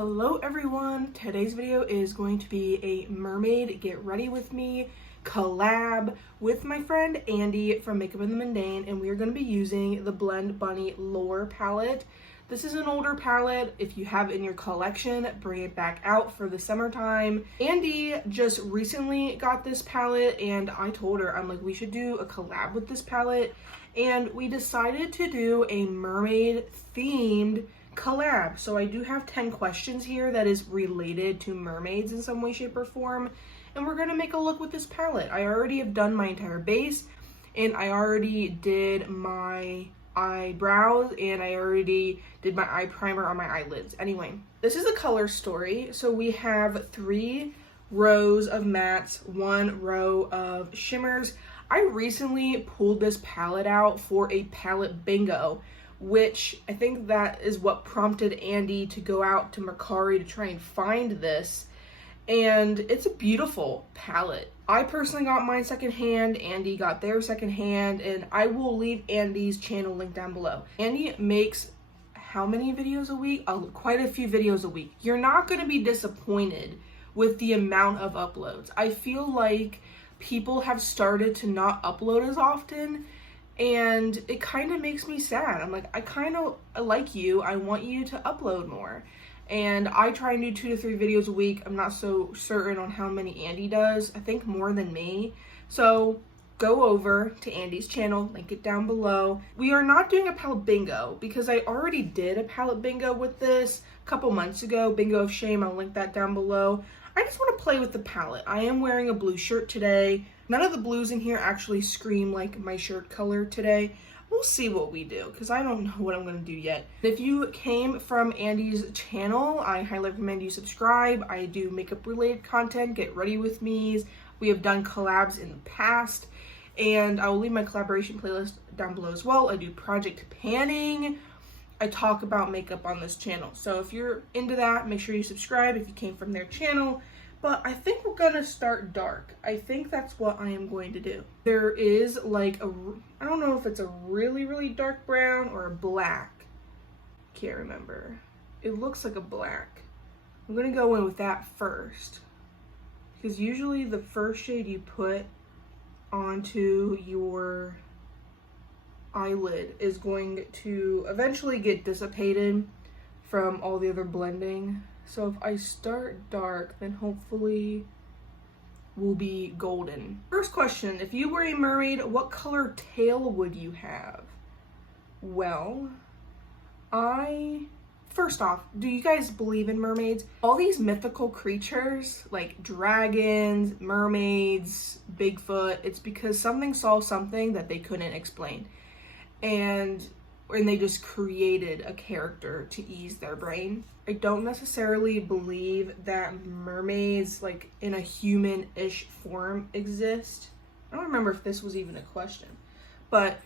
Hello everyone, today's video is going to be a mermaid get ready with me collab with my friend Andie from Makeup in the Mundane, and we are going to be using the Blend Bunny Lure palette. This is an older palette. If you have it in your collection, bring it back out for the summertime. Andie just recently got this palette and I told her, I'm like, we should do a collab with this palette, and we decided to do a mermaid themed collab. So I do have 10 questions here that is related to mermaids in some way, shape, or form, and we're gonna make a look with this palette. I already have done my entire base, and I already did my eyebrows, and I already did my eye primer on my eyelids. Anyway, this is a color story. So we have 3 rows of mattes, 1 row of shimmers. I recently pulled this palette out for a palette bingo, which I think that is what prompted Andie to go out to Mercari to try and find this. And it's a beautiful palette. I personally got mine secondhand, Andie got theirs secondhand, and I will leave Andie's channel link down below. Andie makes how many videos a week? Quite a few videos a week. You're not going to be disappointed with the amount of uploads. I feel like people have started to not upload as often, and it kind of makes me sad. I'm like, I kind of like you. I want you to upload more. And I try and do 2 to 3 videos a week. I'm not so certain on how many Andie does. I think more than me. So go over to Andie's channel, link it down below. We are not doing a palette bingo because I already did a palette bingo with this a couple months ago. Bingo of Shame, I'll link that down below. I just want to play with the palette. I am wearing a blue shirt today. None of the blues in here actually scream like my shirt color today. We'll see what we do because I don't know what I'm going to do yet. If you came from Andie's channel, I highly recommend you subscribe. I do makeup related content, get ready with me's. We have done collabs in the past, and I will leave my collaboration playlist down below as well. I do project panning. I talk about makeup on this channel. So if you're into that, make sure you subscribe if you came from their channel. But I think we're gonna start dark. I think that's what I am going to do. There is like I don't know if it's a really, really dark brown or a black. Can't remember. It looks like a black. I'm gonna go in with that first, because usually the first shade you put onto your eyelid is going to eventually get dissipated from all the other blending. So if I start dark, then hopefully we'll be golden. First question, if you were a mermaid, what color tail would you have? Well, first off, do you guys believe in mermaids? All these mythical creatures like dragons, mermaids, Bigfoot, it's because something saw something that they couldn't explain. And they just created a character to ease their brain. I don't necessarily believe that mermaids, like in a human-ish form, exist. I don't remember if this was even a question, but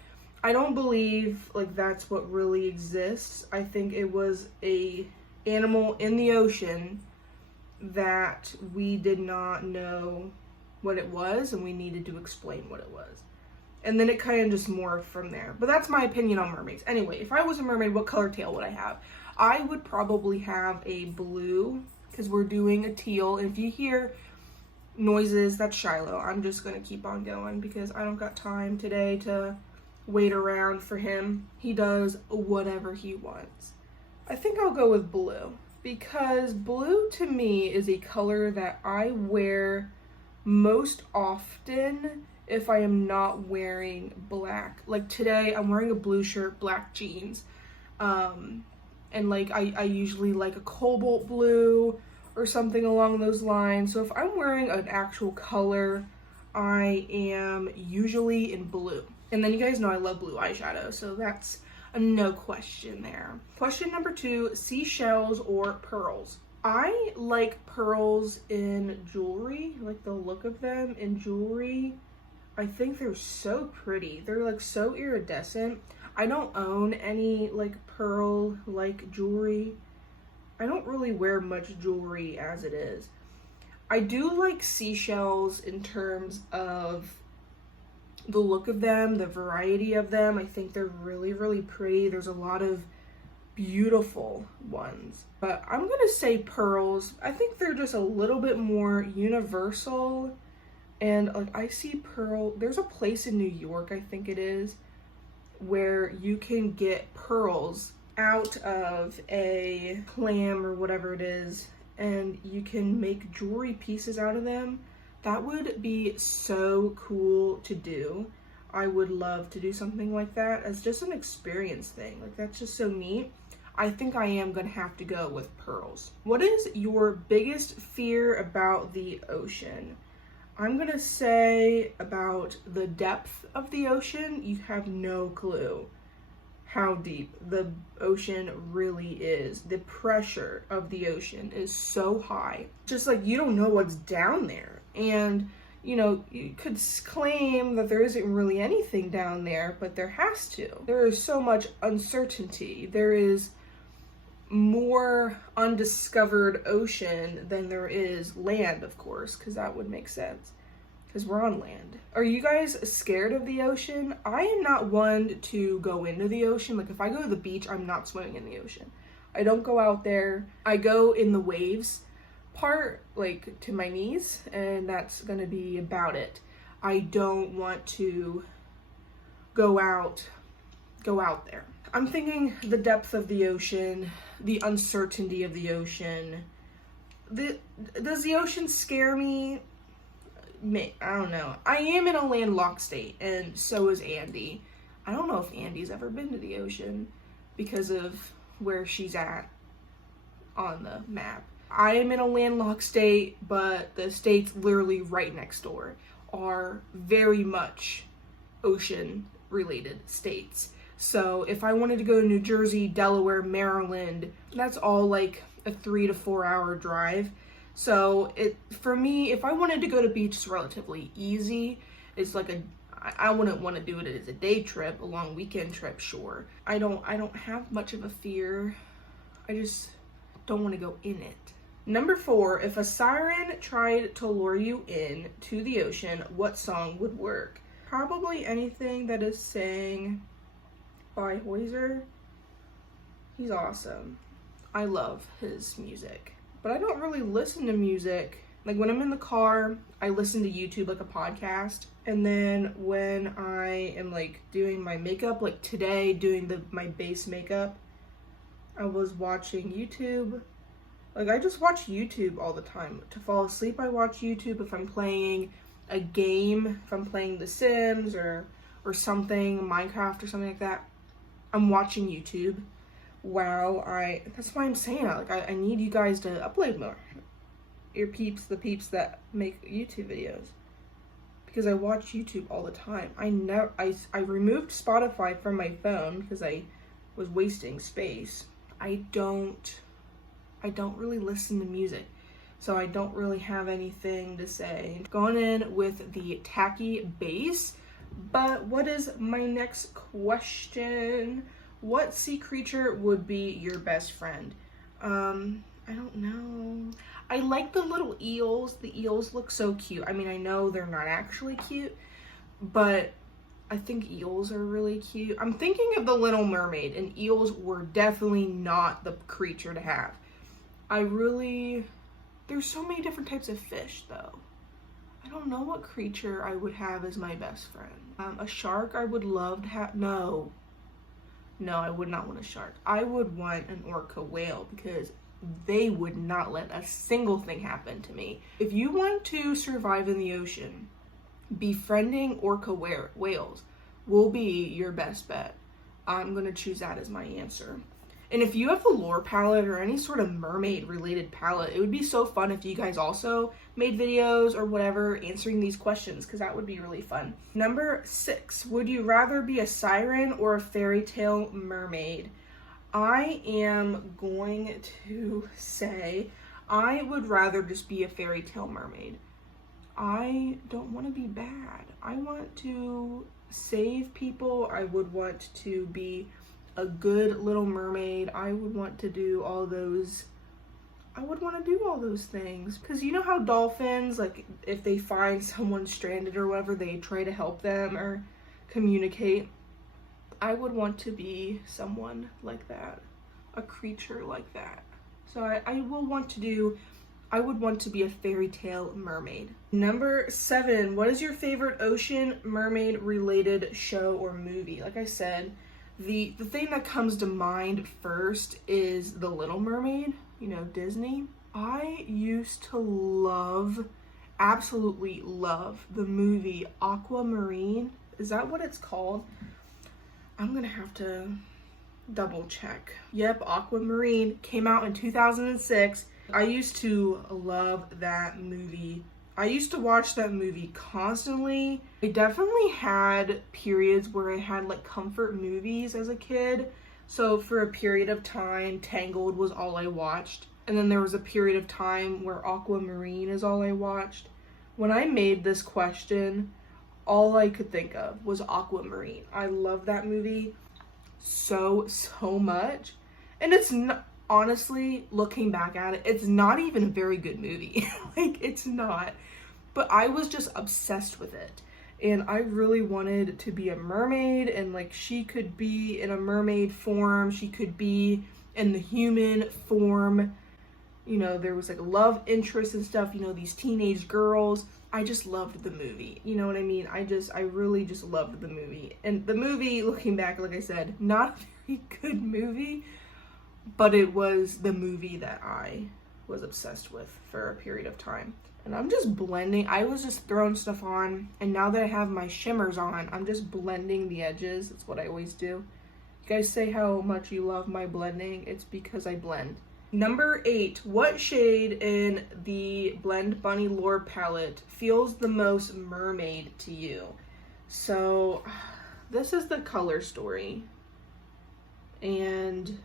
I don't believe like that's what really exists. I think it was a animal in the ocean that we did not know what it was, and we needed to explain what it was. And then it kind of just morphed from there. But that's my opinion on mermaids. Anyway, if I was a mermaid, what color tail would I have? I would probably have a blue, because we're doing a teal. And if you hear noises, that's Shiloh. I'm just going to keep on going because I don't got time today to wait around for him. He does whatever he wants. I think I'll go with blue, because blue to me is a color that I wear most often if I am not wearing black. Like today, I'm wearing a blue shirt, black jeans. And like I usually like a cobalt blue or something along those lines. So if I'm wearing an actual color, I am usually in blue. And then you guys know I love blue eyeshadow, so that's a no question there. Question number 2, seashells or pearls? I like pearls in jewelry, I like the look of them in jewelry. I think they're so pretty. They're like so iridescent. I don't own any like pearl like jewelry. I don't really wear much jewelry as it is. I do like seashells in terms of the look of them, the variety of them. I think they're really, really pretty. There's a lot of beautiful ones. But I'm gonna say pearls. I think they're just a little bit more universal. And like I see pearl, there's a place in New York, I think it is, where you can get pearls out of a clam or whatever it is, and you can make jewelry pieces out of them. That would be so cool to do. I would love to do something like that as just an experience thing. Like, that's just so neat. I think I am gonna have to go with pearls. What is your biggest fear about the ocean? I'm gonna say about the depth of the ocean. You have no clue how deep the ocean really is. The pressure of the ocean is so high. Just like, you don't know what's down there. And you know, you could claim that there isn't really anything down there, but there has to. There is so much uncertainty. There is more undiscovered ocean than there is land, of course, because that would make sense, because we're on land. Are you guys scared of the ocean? I am not one to go into the ocean. Like, if I go to the beach, I'm not swimming in the ocean. I don't go out there. I go in the waves part, like to my knees, and that's gonna be about it. I don't want to go out there. I'm thinking the depth of the ocean, the uncertainty of the ocean. Does the ocean scare me? I don't know. I am in a landlocked state, and so is Andie. I don't know if Andie's ever been to the ocean because of where she's at on the map. I am in a landlocked state, but the states literally right next door are very much ocean related states. So if I wanted to go to New Jersey, Delaware, Maryland, that's all like a 3 to 4 hour drive. So for me, if I wanted to go to beach, it's relatively easy. It's like I wouldn't want to do it as a day trip, a long weekend trip, sure. I don't have much of a fear. I just don't want to go in it. Number 4, if a siren tried to lure you in to the ocean, what song would work? Probably anything that is sang by Hoiser. He's awesome. I love his music. But I don't really listen to music. Like, when I'm in the car, I listen to YouTube, like a podcast. And then when I am like doing my makeup, like today doing my base makeup, I was watching YouTube. Like, I just watch YouTube all the time. To fall asleep, I watch YouTube. If I'm playing a game, if I'm playing The Sims or something, Minecraft or something like that, I'm watching YouTube while that's why I'm saying, like, I need you guys to upload more. Your peeps, the peeps that make YouTube videos. Because I watch YouTube all the time. I removed Spotify from my phone because I was wasting space. I don't really listen to music, so I don't really have anything to say. Going in with the tacky base, but what is my next question? What sea creature would be your best friend? I don't know. I like the little eels. The eels look so cute. I mean, I know they're not actually cute, but I think eels are really cute. I'm thinking of the Little Mermaid, and eels were definitely not the creature to have. There's so many different types of fish, though. I don't know what creature I would have as my best friend. A shark I would love to have. No, I would not want a shark. I would want an orca whale, because they would not let a single thing happen to me. If you want to survive in the ocean, befriending orca whales will be your best bet. I'm going to choose that as my answer. And if you have the lore palette or any sort of mermaid related palette, it would be so fun if you guys also made videos or whatever answering these questions, because that would be really fun. Number 6, would you rather be a siren or a fairy tale mermaid? I am going to say I would rather just be a fairy tale mermaid. I don't want to be bad. I want to save people. I would want to be a good little mermaid. I would want to do all those things. Because you know how dolphins, like, if they find someone stranded or whatever, they try to help them or communicate. I would want to be someone like that. a creature like that. So I would want to be a fairy tale mermaid. Number 7, what is your favorite ocean mermaid related show or movie? Like I said, the thing that comes to mind first is The Little Mermaid, you know, Disney. I used to absolutely love the movie Aquamarine. Is that what it's called? I'm gonna have to double check. Yep, Aquamarine came out in 2006. I used to love that movie. I used to watch that movie constantly. I definitely had periods where I had like comfort movies as a kid. So for a period of time, Tangled was all I watched. And then there was a period of time where Aquamarine is all I watched. When I made this question, all I could think of was Aquamarine. I love that movie so much. And it's not, honestly, looking back at it, it's not even a very good movie. Like, it's not. But I was just obsessed with it. And I really wanted to be a mermaid, and like she could be in a mermaid form, she could be in the human form. You know, there was like love interest and stuff, you know, these teenage girls. I just loved the movie. You know what I mean? I really just loved the movie. And the movie, looking back, like I said, not a very good movie, but it was the movie that I was obsessed with for a period of time. And I'm just blending. I was just throwing stuff on, and now that I have my shimmers on, I'm just blending the edges. That's what I always do. You guys say how much you love my blending. It's because I blend. Number 8, what shade in the Blend Bunny Lure palette feels the most mermaid to you? So this is the color story, and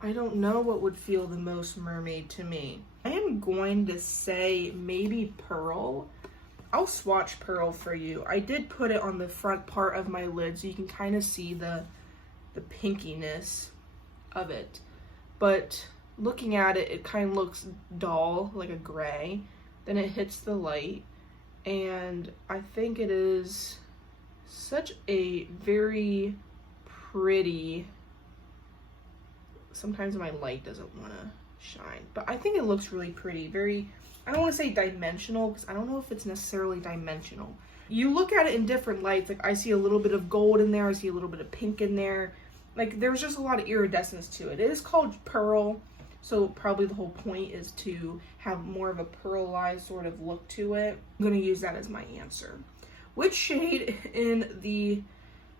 I don't know what would feel the most mermaid to me. I am going to say maybe Pearl. I'll swatch Pearl for you. I did put it on the front part of my lid so you can kind of see the pinkiness of it. But looking at it, it kind of looks dull, like a gray. Then it hits the light, and I think it is such a very pretty. Sometimes my light doesn't want to shine, but I think it looks really pretty. Very, I don't want to say dimensional, because I don't know if it's necessarily dimensional. You look at it in different lights, like I see a little bit of gold in there, I see a little bit of pink in there. Like there's just a lot of iridescence to it. It is called Pearl, so probably the whole point is to have more of a pearlized sort of look to it. I'm going to use that as my answer. Which shade in the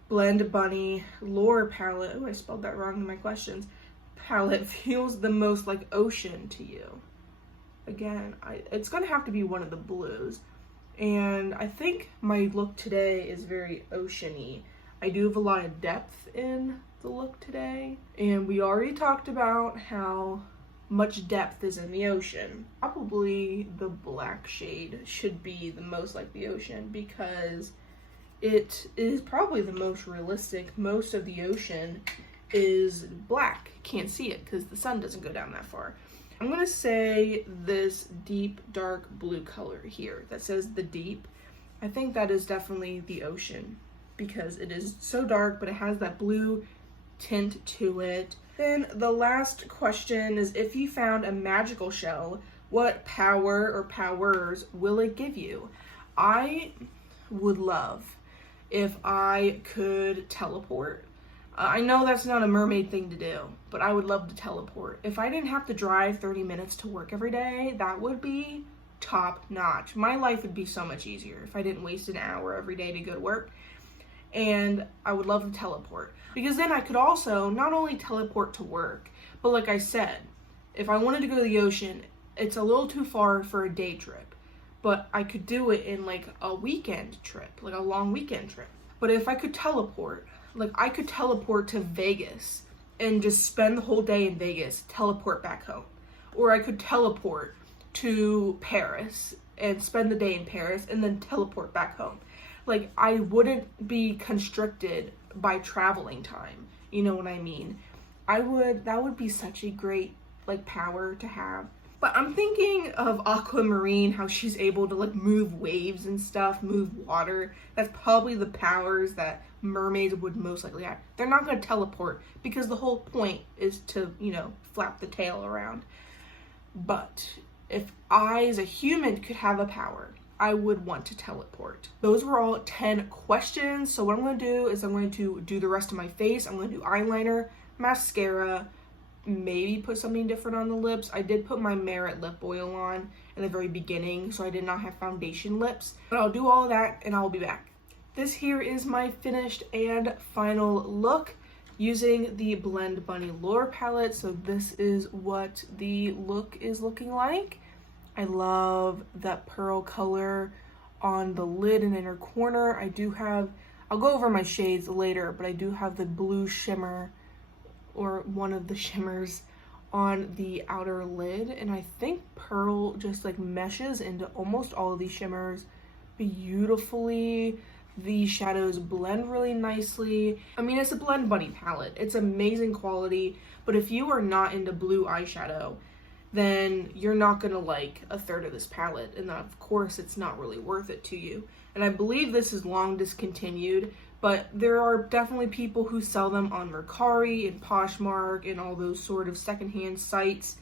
Blend Bunny Lure palette, oh, I spelled that wrong in my questions, palette feels the most like ocean to you? Again, it's going to have to be one of the blues. And I think my look today is very oceany. I do have a lot of depth in the look today, and we already talked about how much depth is in the ocean. Probably the black shade should be the most like the ocean, because it is probably the most realistic. Most of the ocean is black. Can't see it because the sun doesn't go down that far. I'm gonna say this deep dark blue color here that says the deep. I think that is definitely the ocean, because it is so dark, but it has that blue tint to it. Then the last question is, if you found a magical shell, what power or powers will it give you? I would love if I could teleport. I know that's not a mermaid thing to do, but I would love to teleport. If I didn't have to drive 30 minutes to work every day, that would be top notch. My life would be so much easier if I didn't waste an hour every day to go to work. And I would love to teleport, because then I could also not only teleport to work, but like I said, if I wanted to go to the ocean, it's a little too far for a day trip, but I could do it in like a weekend trip, like a long weekend trip. But if I could teleport, like I could teleport to Vegas and just spend the whole day in Vegas, teleport back home. Or I could teleport to Paris and spend the day in Paris and then teleport back home. Like, I wouldn't be constricted by traveling time. You know what I mean? That would be such a great, like, power to have. But I'm thinking of Aquamarine, how she's able to like move waves and stuff, move water. That's probably the powers that mermaids would most likely have. They're not going to teleport because the whole point is to, you know, flap the tail around. But if I, as a human, could have a power, I would want to teleport. Those were all 10 questions. So what I'm going to do is I'm going to do the rest of my face. I'm going to do eyeliner, mascara, maybe put something different on the lips. I did put my Merit lip oil on in the very beginning, so I did not have foundation lips. But I'll do all of that and I'll be back. This here is my finished and final look using the Blend Bunny Lure palette. So this is what the look is looking like. I love that pearl color on the lid and inner corner. I do have, I'll go over my shades later, but I do have the blue shimmer, or one of the shimmers, on the outer lid, and I think pearl just like meshes into almost all of these shimmers beautifully. The shadows blend really nicely. I mean, it's a Blend Bunny palette. It's amazing quality, but if you are not into blue eyeshadow, then you're not gonna like a third of this palette, and of course it's not really worth it to you. And I believe this is long discontinued, but there are definitely people who sell them on Mercari and Poshmark and all those sort of secondhand sites.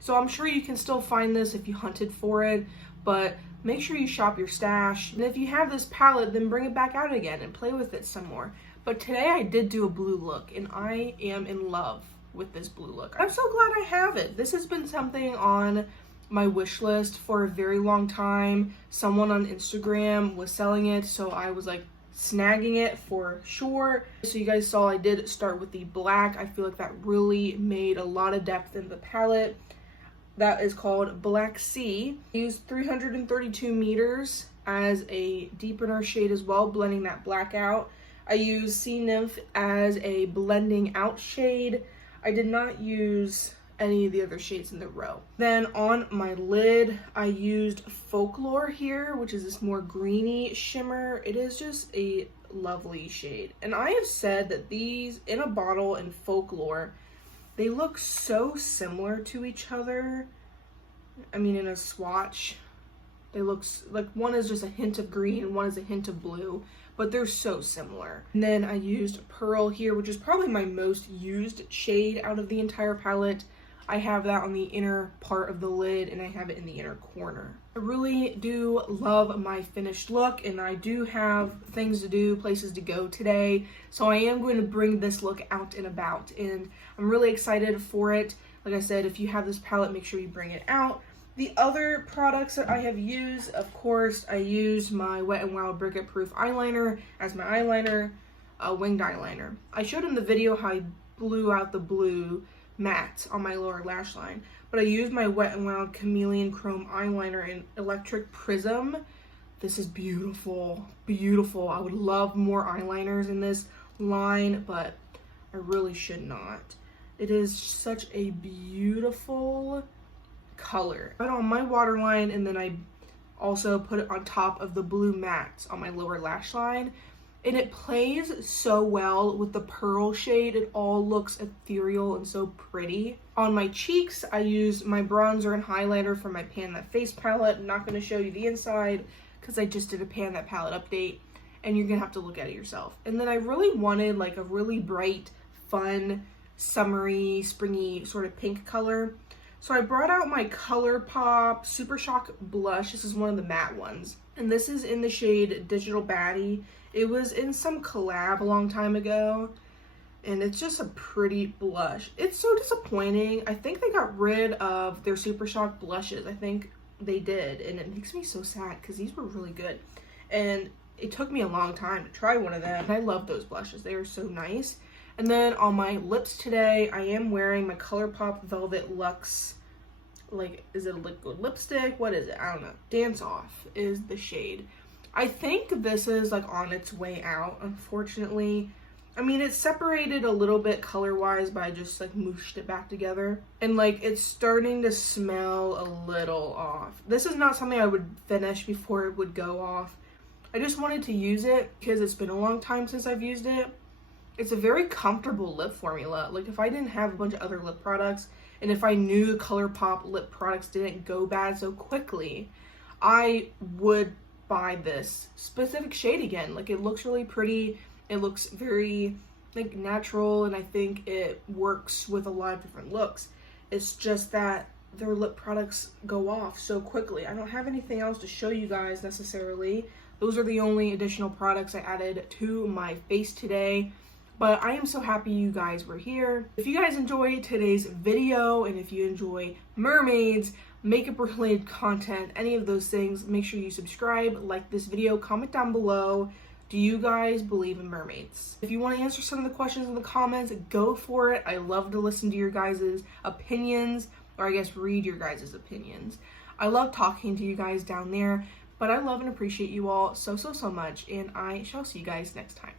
So I'm sure you can still find this if you hunted for it, but make sure you shop your stash. And if you have this palette, then bring it back out again and play with it some more. But today I did do a blue look, and I am in love with this blue look. I'm so glad I have it. This has been something on my wish list for a very long time. Someone on Instagram was selling it, so I was like, snagging it for sure. So you guys saw I did start with the black. I feel like that really made a lot of depth in the palette. That is called Black Sea. I used 332 meters as a deepener shade as well, blending that black out. I used Sea Nymph as a blending out shade. I did not use any of the other shades in the row. Then on my lid, I used Folklore here, which is this more greeny shimmer. It is just a lovely shade. And I have said that these in a bottle and Folklore, they look so similar to each other. I mean, in a swatch, they look like one is just a hint of green and one is a hint of blue, but they're so similar. And then I used Pearl here, which is probably my most used shade out of the entire palette. I have that on the inner part of the lid, and I have it in the inner corner. I really do love my finished look, and I do have things to do, places to go today, so I am going to bring this look out and about, and I'm really excited for it. Like I said, if you have this palette, make sure you bring it out. The other products that I have used, of course, I used my Wet n Wild Brick It Proof eyeliner as my eyeliner, winged eyeliner. I showed in the video how I blew out the blue matte on my lower lash line, but I used my Wet n Wild Chameleon Chrome eyeliner in Electric Prism. This is beautiful, beautiful. I would love more eyeliners in this line, but I really should not. It is such a beautiful color. I put it on my waterline, and then I also put it on top of the blue matte on my lower lash line. And it plays so well with the pearl shade. It all looks ethereal and so pretty. On my cheeks, I used my bronzer and highlighter from my Pan That Face palette. I'm not going to show you the inside because I just did a Pan That palette update, and you're going to have to look at it yourself. And then I really wanted like a really bright, fun, summery, springy sort of pink color. So I brought out my Colourpop Super Shock blush. This is one of the matte ones. And this is in the shade Digital Baddie. It was in some collab a long time ago, and it's just a pretty blush. It's so disappointing. I think they got rid of their Super Shock blushes. I think they did, and it makes me so sad because these were really good. And it took me a long time to try one of them, and I love those blushes. They are so nice. And then on my lips today, I am wearing my Colourpop Velvet Luxe, like, is it a liquid lipstick? What is it? I don't know. Dance Off is the shade. I think this is like on its way out, unfortunately. I mean, it's separated a little bit color-wise, but I just like mooshed it back together. And like, it's starting to smell a little off. This is not something I would finish before it would go off. I just wanted to use it because it's been a long time since I've used it. It's a very comfortable lip formula. Like, if I didn't have a bunch of other lip products, and if I knew the Colourpop lip products didn't go bad so quickly, I would buy this specific shade again. Like, it looks really pretty, it looks very like natural, and I think it works with a lot of different looks. It's just that their lip products go off so quickly. I don't have anything else to show you guys necessarily. Those are the only additional products I added to my face today. But I am so happy you guys were here. If you guys enjoyed today's video, and if you enjoy mermaids, makeup related content, any of those things, make sure you subscribe, like this video, comment down below. Do you guys believe in mermaids? If you want to answer some of the questions in the comments, go for it. I love to listen to your guys' opinions, or I guess read your guys' opinions. I love talking to you guys down there, but I love and appreciate you all so much, and I shall see you guys next time.